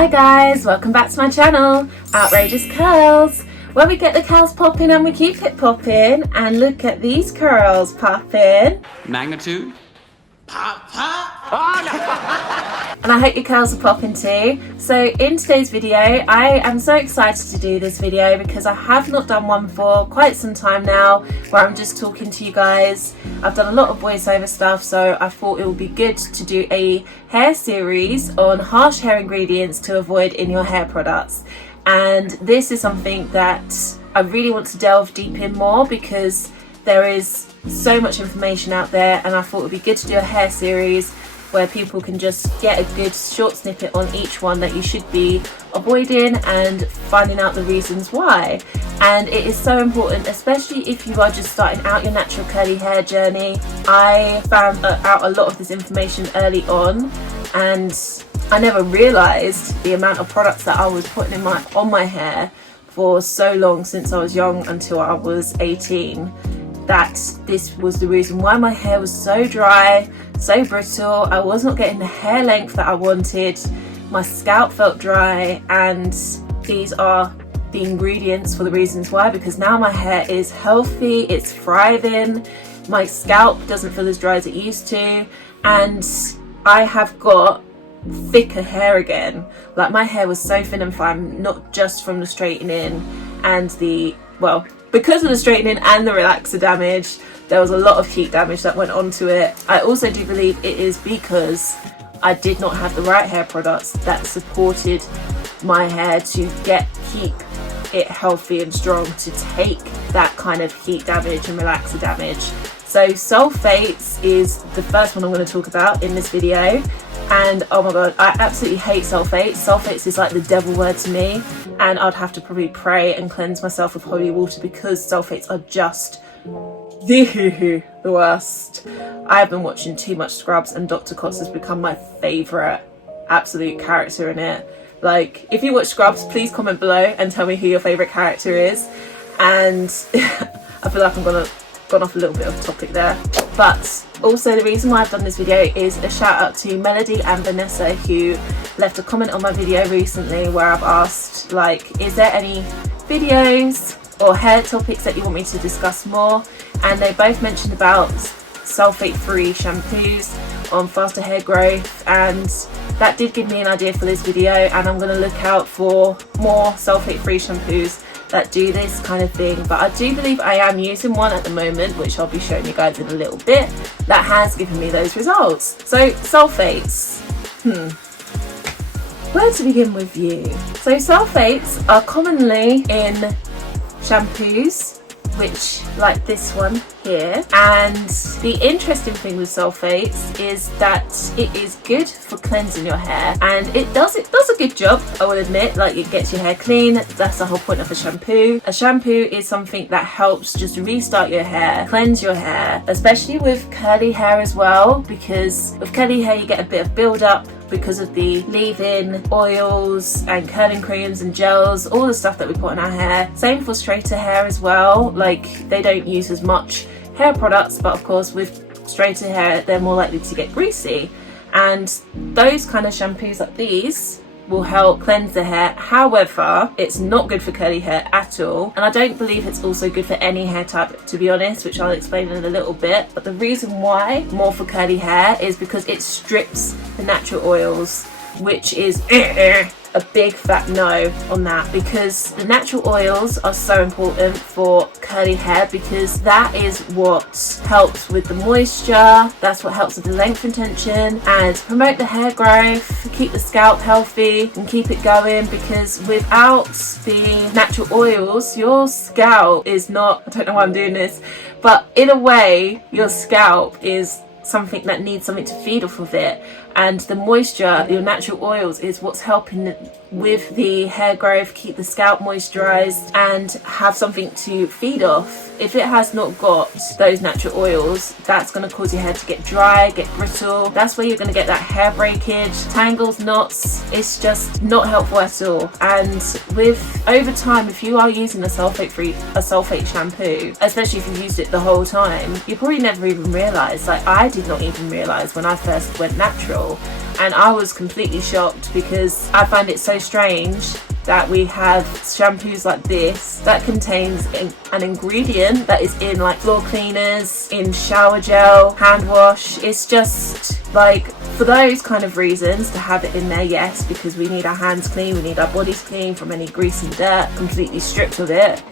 Hi guys, welcome back to my channel, Outrageous Curls, where we get the curls popping and we keep it popping. And look at these curls popping. Magnitude. Pop, pop. Oh, no. And I hope your curls are popping too. So in today's video, I am so excited to do this video because I have not done one for quite some time now where I'm just talking to you guys. I've done a lot of voiceover stuff, so I thought it would be good to do a hair series on harsh hair ingredients to avoid in your hair products. And this is something that I really want to delve deep in more because there is so much information out there, and I thought it would be good to do a hair series where people can just get a good short snippet on each one that you should be avoiding and finding out the reasons why. And it is so important, especially if you are just starting out your natural curly hair journey. I found out a lot of this information early on, and I never realised the amount of products that I was putting on my hair for so long since I was young until I was 18. That this was the reason why my hair was so dry, so brittle. I was not getting the hair length that I wanted. My scalp felt dry, and these are the ingredients for the reasons why, because now my hair is healthy, it's thriving, my scalp doesn't feel as dry as it used to, and I have got thicker hair again. Like, my hair was so thin and fine, not just from the straightening and because of the straightening and the relaxer damage. There was a lot of heat damage that went onto it. I also do believe it is because I did not have the right hair products that supported my hair to keep it healthy and strong to take that kind of heat damage and relaxer damage. So sulfates is the first one I'm going to talk about in this video. And oh my god, I absolutely hate sulfates. Sulfates is like the devil word to me, and I'd have to probably pray and cleanse myself with holy water because sulfates are just the worst. I have been watching too much Scrubs, and Dr. Cox has become my favourite absolute character in it. Like, if you watch Scrubs, please comment below and tell me who your favourite character is. And I feel like I'm gone off a little bit off topic there. But also, the reason why I've done this video is a shout out to Melody and Vanessa, who left a comment on my video recently where I've asked, like, is there any videos or hair topics that you want me to discuss more? And they both mentioned about sulfate-free shampoos on faster hair growth, and that did give me an idea for this video, and I'm going to look out for more sulfate-free shampoos that do this kind of thing. But I do believe I am using one at the moment, which I'll be showing you guys in a little bit, that has given me those results. So sulfates, where to begin with you? So sulfates are commonly in shampoos, which, like this one here, and the interesting thing with sulfates is that it is good for cleansing your hair, and it does a good job, I will admit. Like, it gets your hair clean. That's the whole point of a shampoo. A shampoo is something that helps just restart your hair, cleanse your hair, especially with curly hair as well, because with curly hair you get a bit of build up because of the leave-in oils and curling creams and gels, all the stuff that we put on our hair. Same for straighter hair as well. Like, they don't use as much hair products, but of course with straighter hair they're more likely to get greasy, and those kind of shampoos like these will help cleanse the hair. However, it's not good for curly hair at all, and I don't believe it's also good for any hair type, to be honest, which I'll explain in a little bit. But the reason why more for curly hair is because it strips the natural oils, which is a big fat no on that, because the natural oils are so important for curly hair, because that is what helps with the moisture, that's what helps with the length retention and promote the hair growth, keep the scalp healthy and keep it going. Because without the natural oils, your scalp is not, I don't know why I'm doing this, but in a way your scalp is something that needs something to feed off of it, and the moisture, your natural oils, is what's helping with the hair growth, keep the scalp moisturized and have something to feed off. If it has not got those natural oils, that's going to cause your hair to get dry, get brittle. That's where you're going to get that hair breakage, tangles, knots. It's just not helpful at all. And with over time, if you are using a sulfate shampoo, especially if you've used it the whole time, you probably never even realize, like I did not even realize when I first went natural, natural. And I was completely shocked because I find it so strange that we have shampoos like this that contains an ingredient that is in like floor cleaners, in shower gel, hand wash. It's just like, for those kind of reasons to have it in there, yes, because we need our hands clean, we need our bodies clean from any grease and dirt, completely stripped of it.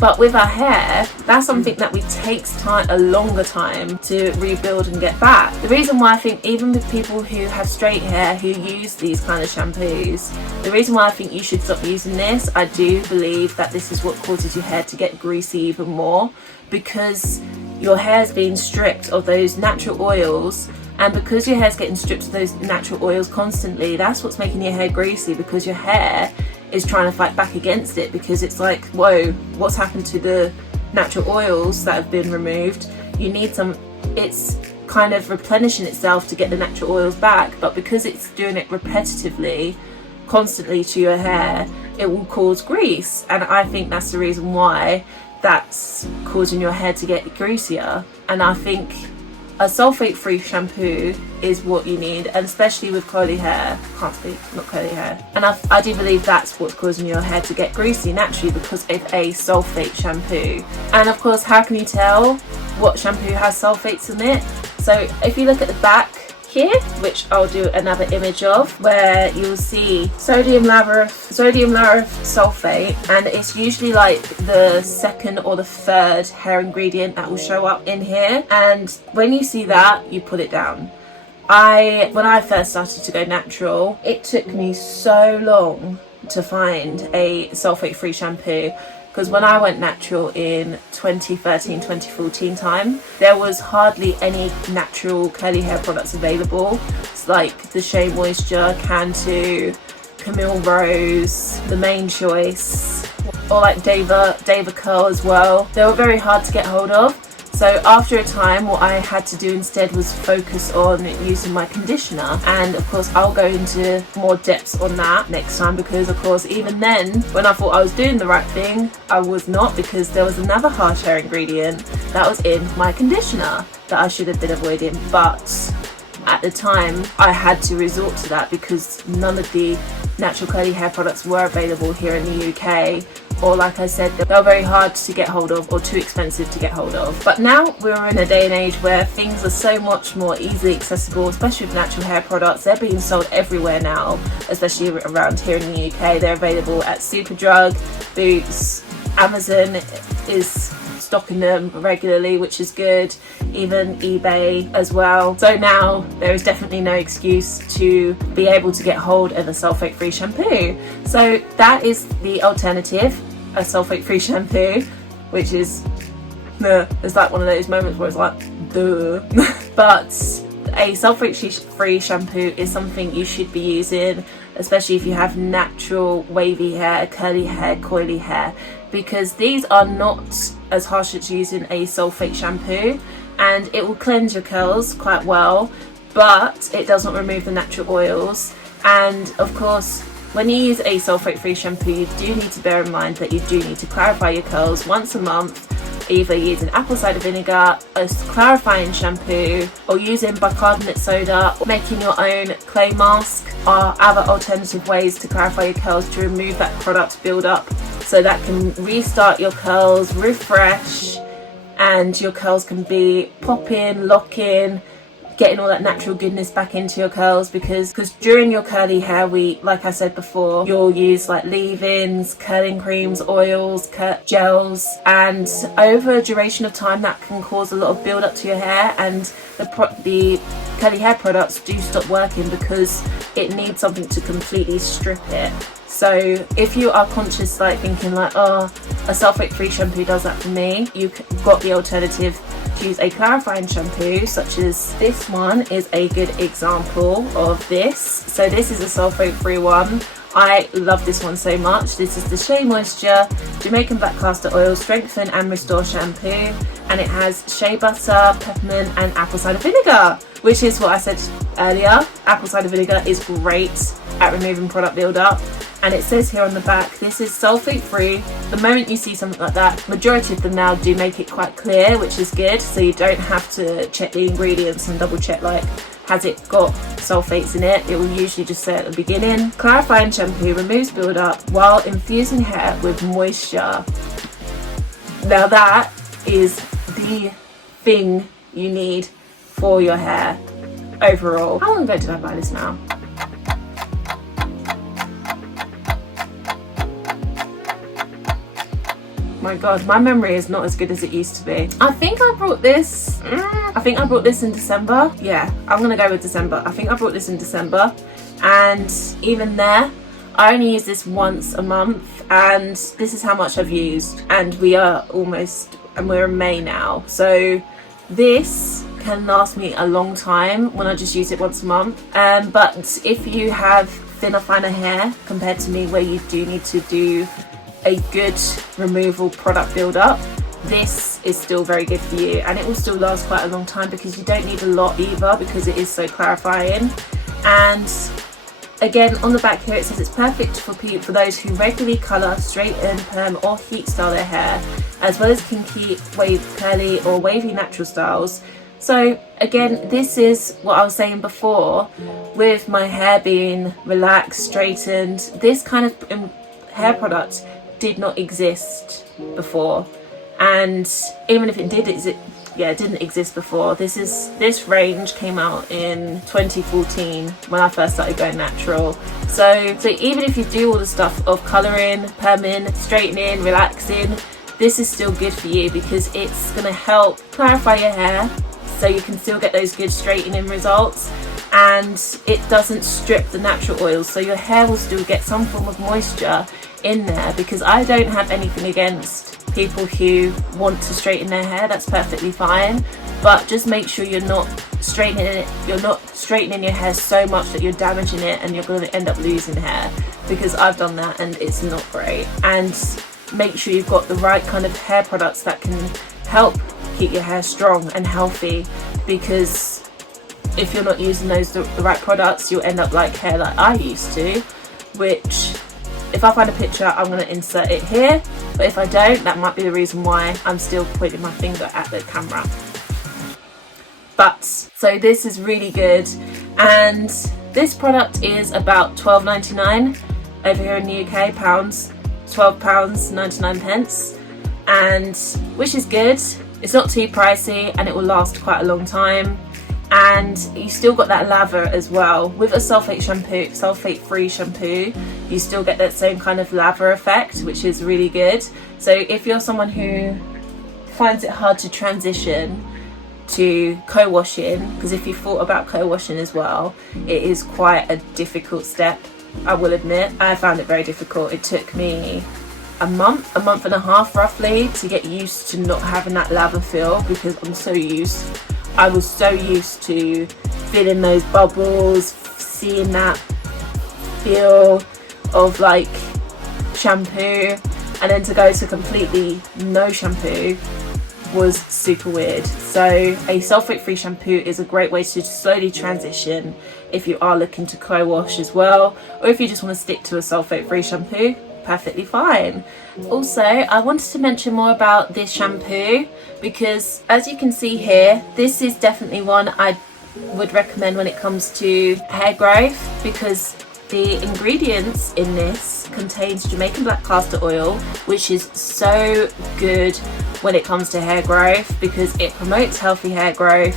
But with our hair, that's something that takes time, a longer time to rebuild and get back. The reason why I think even with people who have straight hair who use these kind of shampoos, the reason why I think you should stop using this, I do believe that this is what causes your hair to get greasy even more, because your hair is being stripped of those natural oils. And because your hair's getting stripped of those natural oils constantly, that's what's making your hair greasy, because your hair is trying to fight back against it, because it's like, whoa, what's happened to the natural oils that have been removed? You need some, it's kind of replenishing itself to get the natural oils back, but because it's doing it repetitively, constantly to your hair, it will cause grease. And I think that's the reason why that's causing your hair to get greasier. And I think a sulfate-free shampoo is what you need, and especially with curly hair, not curly hair. And I do believe that's what's causing your hair to get greasy naturally, because of a sulfate shampoo. And of course, how can you tell what shampoo has sulfates in it? So if you look at the back here, which I'll do another image of, where you'll see sodium lauryl sulfate, and it's usually like the second or the third hair ingredient that will show up in here. And when you see that, you put it down. When I first started to go natural, it took me so long to find a sulfate-free shampoo, because when I went natural in 2013, 2014 time, there was hardly any natural curly hair products available. It's like the Shea Moisture, Cantu, Camille Rose, the Main Choice, or like Deva Curl as well. They were very hard to get hold of. So after a time, what I had to do instead was focus on using my conditioner. And of course, I'll go into more depths on that next time, because of course, even then, when I thought I was doing the right thing, I was not, because there was another harsh hair ingredient that was in my conditioner that I should have been avoiding. But at the time, I had to resort to that because none of the natural curly hair products were available here in the UK. Or like I said, they were very hard to get hold of or too expensive to get hold of. But now we're in a day and age where things are so much more easily accessible, especially with natural hair products. They're being sold everywhere now, especially around here in the UK. They're available at Superdrug, Boots, Amazon is stocking them regularly, which is good, even eBay as well. So now there is definitely no excuse to be able to get hold of a sulfate-free shampoo. So that is the alternative, a sulfate-free shampoo, which is, it's like one of those moments where it's like, duh. But a sulfate-free shampoo is something you should be using, especially if you have natural wavy hair, curly hair, coily hair, because these are not as harsh as using a sulfate shampoo, and it will cleanse your curls quite well, but it does not remove the natural oils. And of course, when you use a sulfate-free shampoo, you do need to bear in mind that you do need to clarify your curls once a month, either using apple cider vinegar, a clarifying shampoo, or using bicarbonate soda, or making your own clay mask are other alternative ways to clarify your curls to remove that product build-up, so that can restart your curls, refresh, and your curls can be popping, locking, getting all that natural goodness back into your curls, because during your curly hair, like I said before, you'll use like leave-ins, curling creams, oils, gels, and over a duration of time that can cause a lot of build up to your hair, and the curly hair products do stop working because it needs something to completely strip it. So if you are conscious, like thinking like, oh, a sulfate-free shampoo does that for me, you've got the alternative to use a clarifying shampoo, such as this one is a good example of this. So this is a sulfate-free one. I love this one so much. This is the Shea Moisture Jamaican Black Castor Oil Strengthen and Restore Shampoo, and it has shea butter, peppermint and apple cider vinegar, which is what I said earlier. Apple cider vinegar is great at removing product buildup. and it says here on the back, this is sulfate free. The moment you see something like that, majority of them now do make it quite clear, which is good, so you don't have to check the ingredients and double check like, has it got sulfates in it? It will usually just say at the beginning. Clarifying shampoo removes build-up while infusing hair with moisture. Now that is the thing you need for your hair overall. How long ago did I buy this now? My god, my memory is not as good as it used to be. I think I brought this in December. Yeah, I'm gonna go with December. I think I brought this in December, and even there I only use this once a month, and this is how much I've used, and we're in May now, so this can last me a long time when I just use it once a month. But if you have thinner, finer hair compared to me, where you do need to do a good removal product build up, this is still very good for you, and it will still last quite a long time because you don't need a lot either, because it is so clarifying. And again, on the back here it says it's perfect for those who regularly colour, straighten, perm or heat style their hair, as well as can keep curly or wavy natural styles. So again, this is what I was saying before, with my hair being relaxed, straightened, this kind of hair product did not exist before. And even if it did exist, it didn't exist before. This range came out in 2014 when I first started going natural. So even if you do all the stuff of colouring, perming, straightening, relaxing, this is still good for you, because it's going to help clarify your hair so you can still get those good straightening results, and it doesn't strip the natural oils, so your hair will still get some form of moisture in there. Because I don't have anything against people who want to straighten their hair, that's perfectly fine, but just make sure you're not straightening your hair so much that you're damaging it and you're going to end up losing hair, because I've done that and it's not great. And make sure you've got the right kind of hair products that can help keep your hair strong and healthy, because if you're not using the right products, you'll end up like hair like I used to, which if I find a picture I'm going to insert it here, but if I don't, that might be the reason why I'm still pointing my finger at the camera. But so this is really good, and this product is about £12.99 over here in the UK, pounds, £12.99, and which is good. It's not too pricey and it will last quite a long time, and you still got that lather as well. With a sulfate free shampoo, you still get that same kind of lather effect, which is really good. So if you're someone who finds it hard to transition to co-washing, because if you thought about co-washing as well, it is quite a difficult step, I will admit. I found it very difficult. It took me a month and a half roughly to get used to not having that lather feel, because I was so used to feeling those bubbles, seeing that feel of like shampoo, and then to go to completely no shampoo was super weird. So a sulfate free shampoo is a great way to slowly transition if you are looking to co-wash as well, or if you just want to stick to a sulfate free shampoo, perfectly fine. Also, I wanted to mention more about this shampoo, because as you can see here, this is definitely one I would recommend when it comes to hair growth, because the ingredients in this contains Jamaican black castor oil, which is so good when it comes to hair growth, because it promotes healthy hair growth,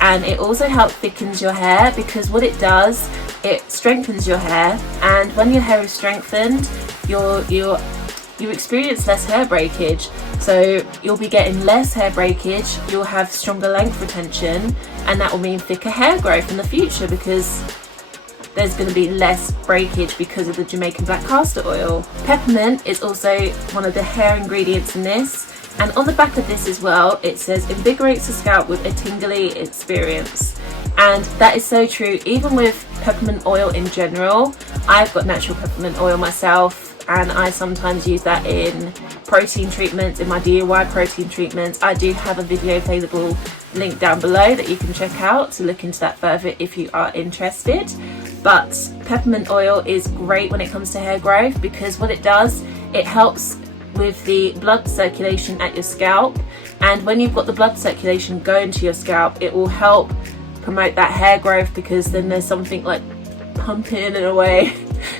and it also helps thickens your hair, because what it does, it strengthens your hair, and when your hair is strengthened, you experience less hair breakage, so you'll be getting less hair breakage, you'll have stronger length retention, and that will mean thicker hair growth in the future, because there's going to be less breakage because of the Jamaican black castor oil. Peppermint is also one of the hair ingredients in this, and on the back of this as well, it says invigorates the scalp with a tingly experience. And that is so true. Even with peppermint oil in general, I've got natural peppermint oil myself, and I sometimes use that in protein treatments, in my DIY protein treatments. I do have a video available, link down below, that you can check out to look into that further if you are interested. but peppermint oil is great when it comes to hair growth, because what it does, it helps with the blood circulation at your scalp, and when you've got the blood circulation going to your scalp, it will help promote that hair growth, because then there's something like pumping in a way.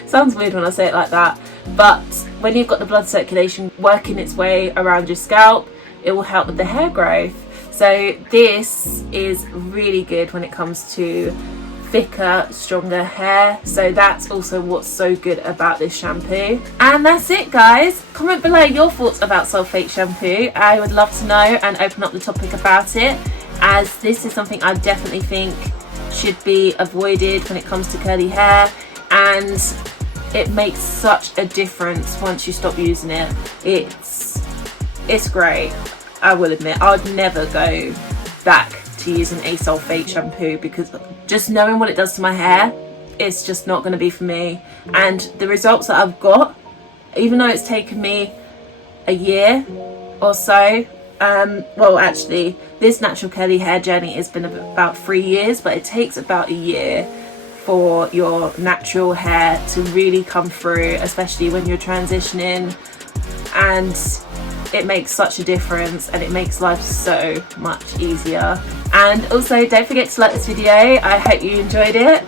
Sounds weird when I say it like that, but when you've got the blood circulation working its way around your scalp, it will help with the hair growth. So this is really good when it comes to thicker, stronger hair. So that's also what's so good about this shampoo. And that's it, guys. Comment below your thoughts about Sulfate Shampoo. I would love to know and open up the topic about it, as this is something I definitely think should be avoided when it comes to curly hair, and it makes such a difference once you stop using it. It's great. I will admit, I would never go back to using a sulfate shampoo, because just knowing what it does to my hair, it's just not going to be for me. And the results that I've got, even though it's taken me a year or so, well, actually this natural curly hair journey has been about 3 years, but it takes about a year for your natural hair to really come through, especially when you're transitioning, and it makes such a difference, and it makes life so much easier. And also, don't forget to like this video. I hope you enjoyed it,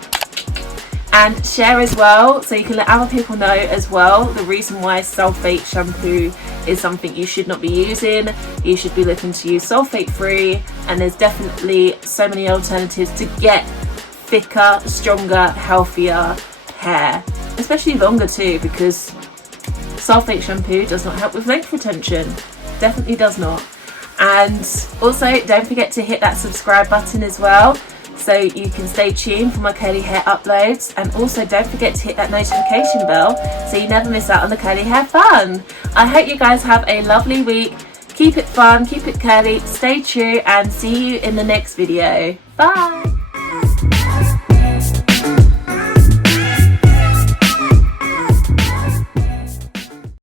and share as well, so you can let other people know as well the reason why sulfate shampoo is something you should not be using. You should be looking to use sulfate free, and there's definitely so many alternatives to get thicker, stronger, healthier hair, especially longer too, because sulfate shampoo does not help with length retention, definitely does not. And also, don't forget to hit that subscribe button as well, so you can stay tuned for my curly hair uploads. And also, don't forget to hit that notification bell so you never miss out on the curly hair fun. I hope you guys have a lovely week. Keep it fun, keep it curly, stay true, and see you in the next video. Bye.